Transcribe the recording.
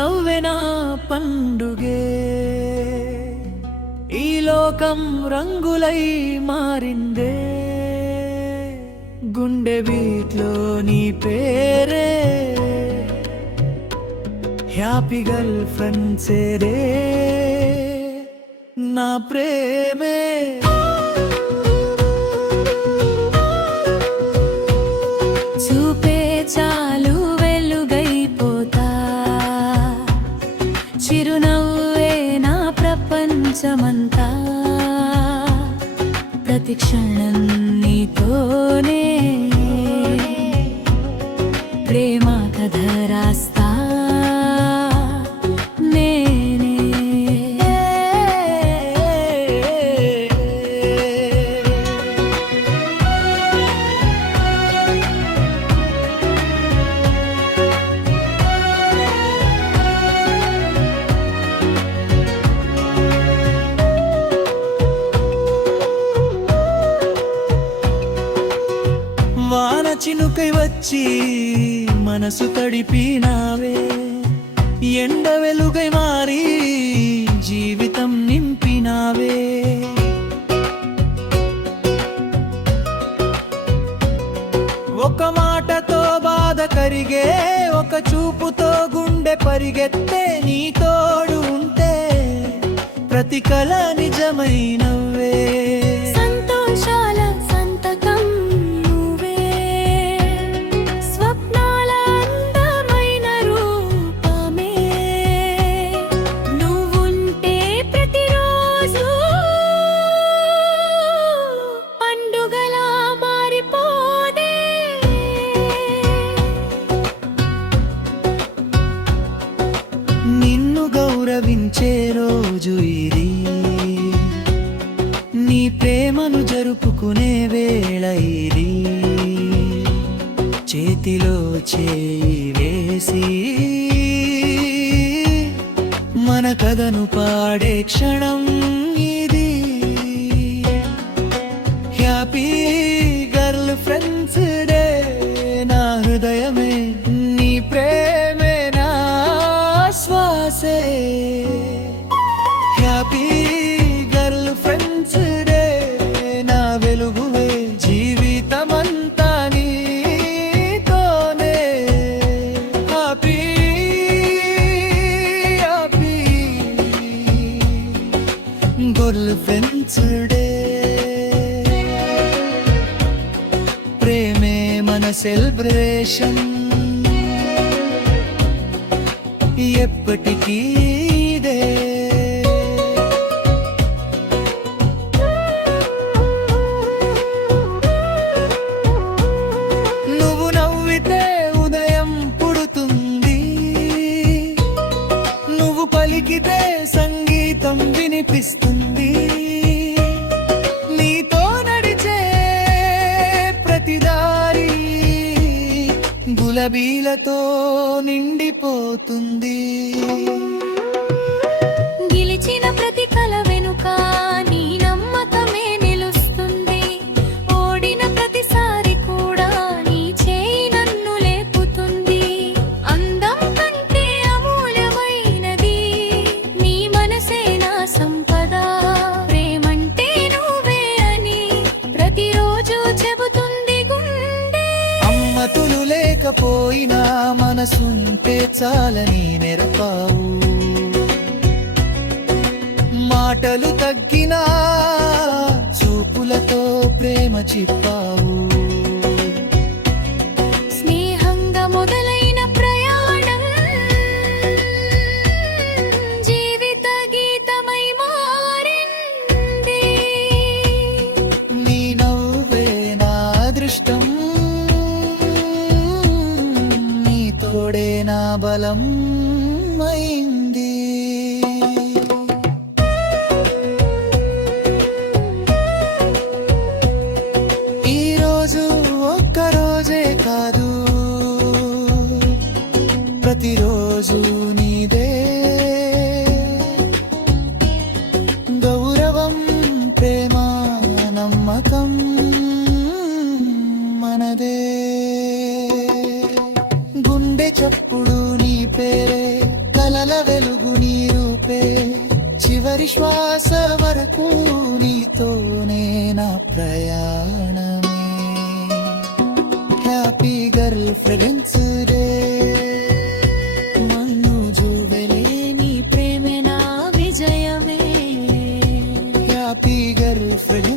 నవ్వెనా పండుగే ఈ లోకం రంగులై మారిందే గుండె బీట్లో నీ పేరే హ్యాపీ గర్ల్ ఫ్రెండ్సేరే నా ప్రేమే చూపే చాలు వెలుగైపోతా చిరునవ్వే నా ప్రపంచమంతా ప్రతి క్షణం నీతోనే ప్రేమ కథ రాస్తా నేనే వాన చినుకై వచ్చి మనసు తడిపినావే ఎండ వెలుగై మారి జీవితం నింపినావే ఒక మాటతో బాధ కరిగే ఒక చూపుతో గుండె పరిగెత్తే నీ తోడు ఉంటే ప్రతి కల నిజమైనవే నిన్ను గౌరవించే రోజు ఇది నీ ప్రేమను జరుపుకునే వేళ ఇది చేతిలో చేయి వేసి మన కథను పాడే క్షణం ఇది హ్యాపీ గర్ల్ ఫ్రెండ్స్ డే నా హృదయమే నీ ప్రేమే నా శ్వాసే హ్యాపీ గర్ల్ ఫ్రెండ్స్ డే నా వెలుగువే జీవితమంతా నీతోనే happy happy girlfriends day ప్రేమే మన సెలబ్రేషన్ ఎప్పటికీ ఇదే నువ్వు నవ్వితే ఉదయం పుడుతుంది నువ్వు పలికితే సంగీతం వినిపిస్తుంది నీతో నడిచే ప్రతిదారి గులాబీలతో నిండిపోతుంది గెలిచిన ప్రతి కల వెనుక నీ నమ్మకమే నిలుస్తుంది ఓడిన ప్రతిసారి కూడా నీ చేయి నన్ను లేపుతుంది అందం కంటే అమూల్యమైనది నీ మనసే నా సంపద ప్రేమంటే నువ్వే అని ప్రతిరోజు చెబుతుంది గుండె అమ్మతులు లేకపోయినా మనసుంటే చాలని నెరపావు మాటలు తగ్గినా చూపులతో ప్రేమ చిప్పావు స్నేహంగా మొదలైన ప్రయాణం జీవిత గీతమై మారింది నీ నవ్వే నా అదృష్టం నీ తోడే నా బలం అయింది కాదు ప్రతిరోజు నీదే గౌరవం ప్రేమ నమ్మకం మనదే గుండె చప్పుడు నీ పేరే కల చివరి శ్వాస వరకు నీతోనే నా ప్రయాణమే. Happy girlfriends day. మన్ను జువెలే నీ ప్రేమే నా విజయమే. Happy girl friends